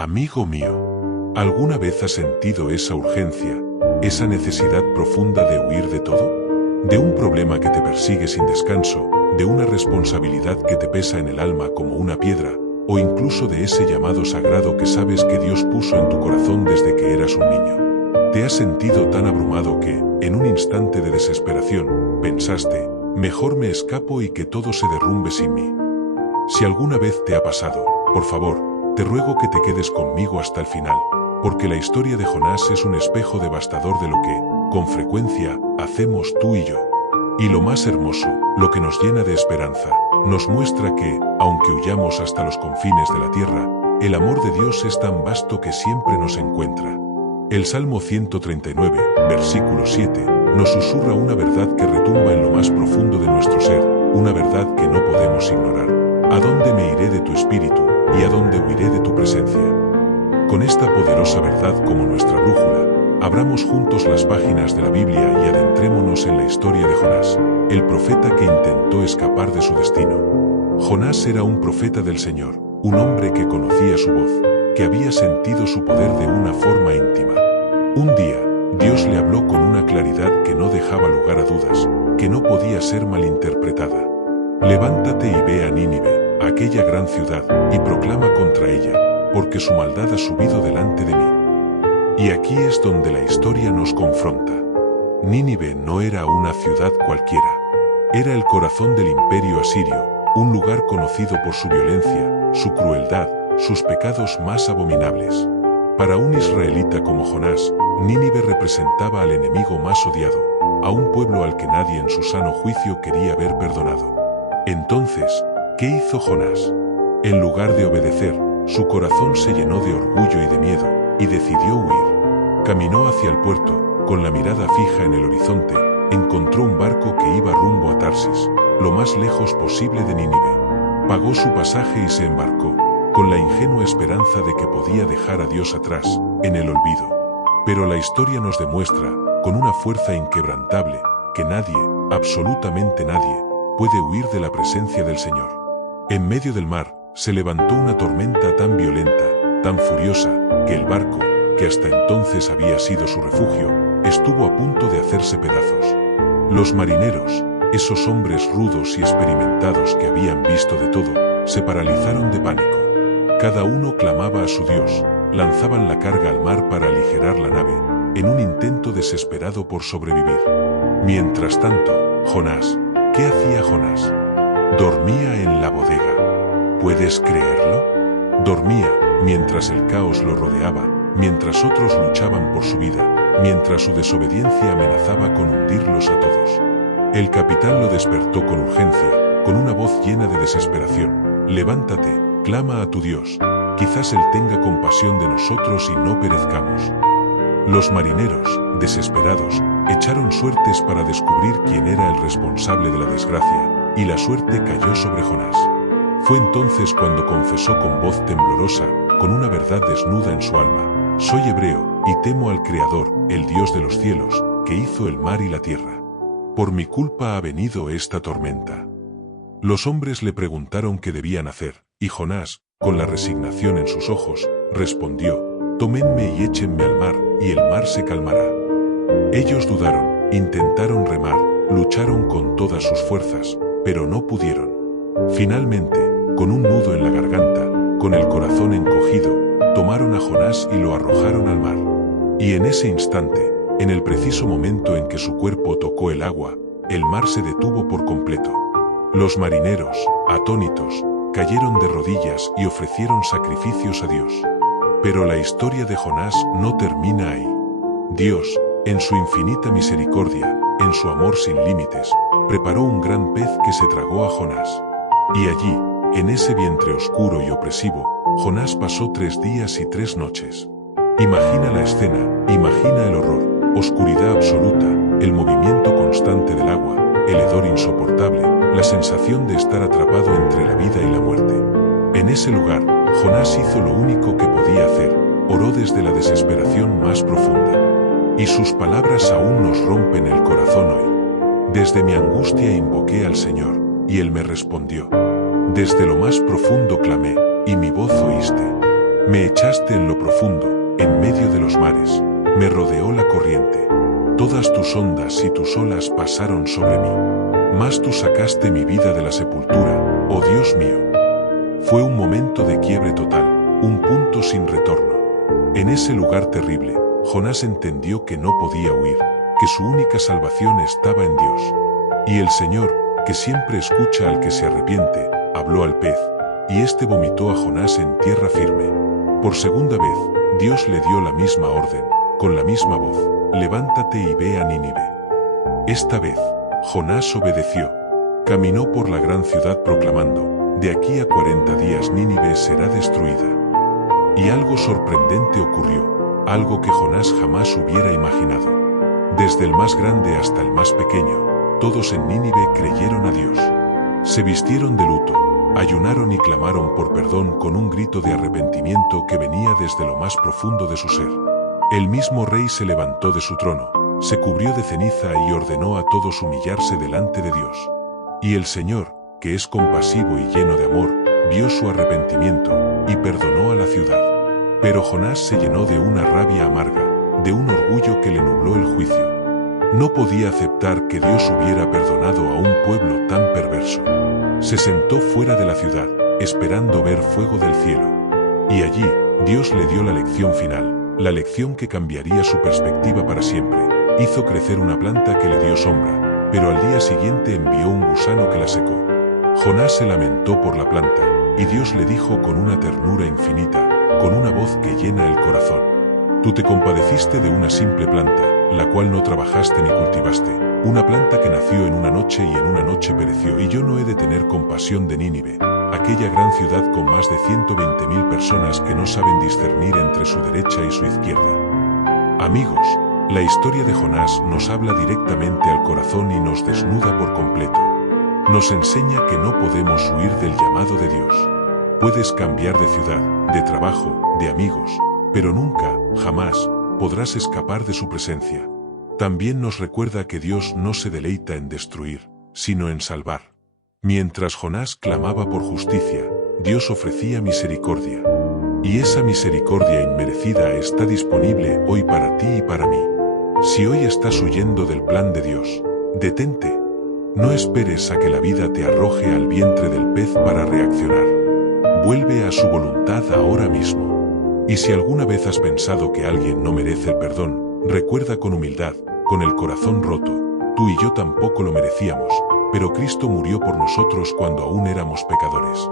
Amigo mío, ¿alguna vez has sentido esa urgencia, esa necesidad profunda de huir de todo? De un problema que te persigue sin descanso, de una responsabilidad que te pesa en el alma como una piedra, o incluso de ese llamado sagrado que sabes que Dios puso en tu corazón desde que eras un niño. ¿Te has sentido tan abrumado que, en un instante de desesperación, pensaste, mejor me escapo y que todo se derrumbe sin mí? Si alguna vez te ha pasado, por favor, te ruego que te quedes conmigo hasta el final, porque la historia de Jonás es un espejo devastador de lo que, con frecuencia, hacemos tú y yo. Y lo más hermoso, lo que nos llena de esperanza, nos muestra que, aunque huyamos hasta los confines de la tierra, el amor de Dios es tan vasto que siempre nos encuentra. El Salmo 139, versículo 7, nos susurra una verdad que retumba en lo más profundo de nuestro ser, una verdad que no podemos ignorar. ¿A dónde me iré de tu espíritu, y a dónde huiré de tu presencia? Con esta poderosa verdad como nuestra brújula, abramos juntos las páginas de la Biblia y adentrémonos en la historia de Jonás, el profeta que intentó escapar de su destino. Jonás era un profeta del Señor, un hombre que conocía su voz, que había sentido su poder de una forma íntima. Un día, Dios le habló con una claridad que no dejaba lugar a dudas, que no podía ser malinterpretada. Levántate y ve a Nínive, aquella gran ciudad, y proclama contra ella, porque su maldad ha subido delante de mí. Y aquí es donde la historia nos confronta. Nínive no era una ciudad cualquiera. Era el corazón del imperio asirio, un lugar conocido por su violencia, su crueldad, sus pecados más abominables. Para un israelita como Jonás, Nínive representaba al enemigo más odiado, a un pueblo al que nadie en su sano juicio quería ver perdonado. Entonces, ¿qué hizo Jonás? En lugar de obedecer, su corazón se llenó de orgullo y de miedo, y decidió huir. Caminó hacia el puerto, con la mirada fija en el horizonte, encontró un barco que iba rumbo a Tarsis, lo más lejos posible de Nínive. Pagó su pasaje y se embarcó, con la ingenua esperanza de que podía dejar a Dios atrás, en el olvido. Pero la historia nos demuestra, con una fuerza inquebrantable, que nadie, absolutamente nadie, puede huir de la presencia del Señor. En medio del mar, se levantó una tormenta tan violenta, tan furiosa, que el barco, que hasta entonces había sido su refugio, estuvo a punto de hacerse pedazos. Los marineros, esos hombres rudos y experimentados que habían visto de todo, se paralizaron de pánico. Cada uno clamaba a su Dios, lanzaban la carga al mar para aligerar la nave, en un intento desesperado por sobrevivir. Mientras tanto, Jonás, ¿qué hacía Jonás? Dormía en la bodega. ¿Puedes creerlo? Dormía, mientras el caos lo rodeaba, mientras otros luchaban por su vida, mientras su desobediencia amenazaba con hundirlos a todos. El capitán lo despertó con urgencia, con una voz llena de desesperación. Levántate, clama a tu Dios, quizás Él tenga compasión de nosotros y no perezcamos. Los marineros, desesperados, echaron suertes para descubrir quién era el responsable de la desgracia, y la suerte cayó sobre Jonás. Fue entonces cuando confesó con voz temblorosa, con una verdad desnuda en su alma: soy hebreo, y temo al Creador, el Dios de los cielos, que hizo el mar y la tierra. Por mi culpa ha venido esta tormenta. Los hombres le preguntaron qué debían hacer, y Jonás, con la resignación en sus ojos, respondió: tómenme y échenme al mar, y el mar se calmará. Ellos dudaron, intentaron remar, lucharon con todas sus fuerzas, pero no pudieron. Finalmente, con un nudo en la garganta, con el corazón encogido, tomaron a Jonás y lo arrojaron al mar. Y en ese instante, en el preciso momento en que su cuerpo tocó el agua, el mar se detuvo por completo. Los marineros, atónitos, cayeron de rodillas y ofrecieron sacrificios a Dios. Pero la historia de Jonás no termina ahí. Dios, en su infinita misericordia, en su amor sin límites, preparó un gran pez que se tragó a Jonás. Y allí, en ese vientre oscuro y opresivo, Jonás pasó 3 días y 3 noches. Imagina la escena, imagina el horror, oscuridad absoluta, el movimiento constante del agua, el hedor insoportable, la sensación de estar atrapado entre la vida y la muerte. En ese lugar, Jonás hizo lo único que podía hacer: oró desde la desesperación más profunda. Y sus palabras aún nos rompen el corazón hoy. Desde mi angustia invoqué al Señor, y Él me respondió. Desde lo más profundo clamé, y mi voz oíste. Me echaste en lo profundo, en medio de los mares. Me rodeó la corriente. Todas tus ondas y tus olas pasaron sobre mí. Mas tú sacaste mi vida de la sepultura, oh Dios mío. Fue un momento de quiebre total, un punto sin retorno. En ese lugar terrible, Jonás entendió que no podía huir, que su única salvación estaba en Dios. Y el Señor, que siempre escucha al que se arrepiente, habló al pez, y éste vomitó a Jonás en tierra firme. Por segunda vez, Dios le dio la misma orden, con la misma voz: levántate y ve a Nínive. Esta vez, Jonás obedeció. Caminó por la gran ciudad proclamando: de aquí a 40 días Nínive será destruida. Y algo sorprendente ocurrió, algo que Jonás jamás hubiera imaginado. Desde el más grande hasta el más pequeño, todos en Nínive creyeron a Dios. Se vistieron de luto, ayunaron y clamaron por perdón con un grito de arrepentimiento que venía desde lo más profundo de su ser. El mismo rey se levantó de su trono, se cubrió de ceniza y ordenó a todos humillarse delante de Dios. Y el Señor, que es compasivo y lleno de amor, vio su arrepentimiento y perdonó a la ciudad. Pero Jonás se llenó de una rabia amarga, de un orgullo que le nubló el juicio. No podía aceptar que Dios hubiera perdonado a un pueblo tan perverso. Se sentó fuera de la ciudad, esperando ver fuego del cielo. Y allí, Dios le dio la lección final, la lección que cambiaría su perspectiva para siempre. Hizo crecer una planta que le dio sombra, pero al día siguiente envió un gusano que la secó. Jonás se lamentó por la planta, y Dios le dijo con una ternura infinita, con una voz que llena el corazón: tú te compadeciste de una simple planta, la cual no trabajaste ni cultivaste, una planta que nació en una noche y en una noche pereció. Y yo no he de tener compasión de Nínive, aquella gran ciudad con más de 120.000 personas que no saben discernir entre su derecha y su izquierda. Amigos, la historia de Jonás nos habla directamente al corazón y nos desnuda por completo. Nos enseña que no podemos huir del llamado de Dios. Puedes cambiar de ciudad, de trabajo, de amigos, pero nunca, jamás, podrás escapar de su presencia. También nos recuerda que Dios no se deleita en destruir, sino en salvar. Mientras Jonás clamaba por justicia, Dios ofrecía misericordia. Y esa misericordia inmerecida está disponible hoy para ti y para mí. Si hoy estás huyendo del plan de Dios, detente. No esperes a que la vida te arroje al vientre del pez para reaccionar. Vuelve a su voluntad ahora mismo. Y si alguna vez has pensado que alguien no merece el perdón, recuerda con humildad, con el corazón roto: tú y yo tampoco lo merecíamos, pero Cristo murió por nosotros cuando aún éramos pecadores.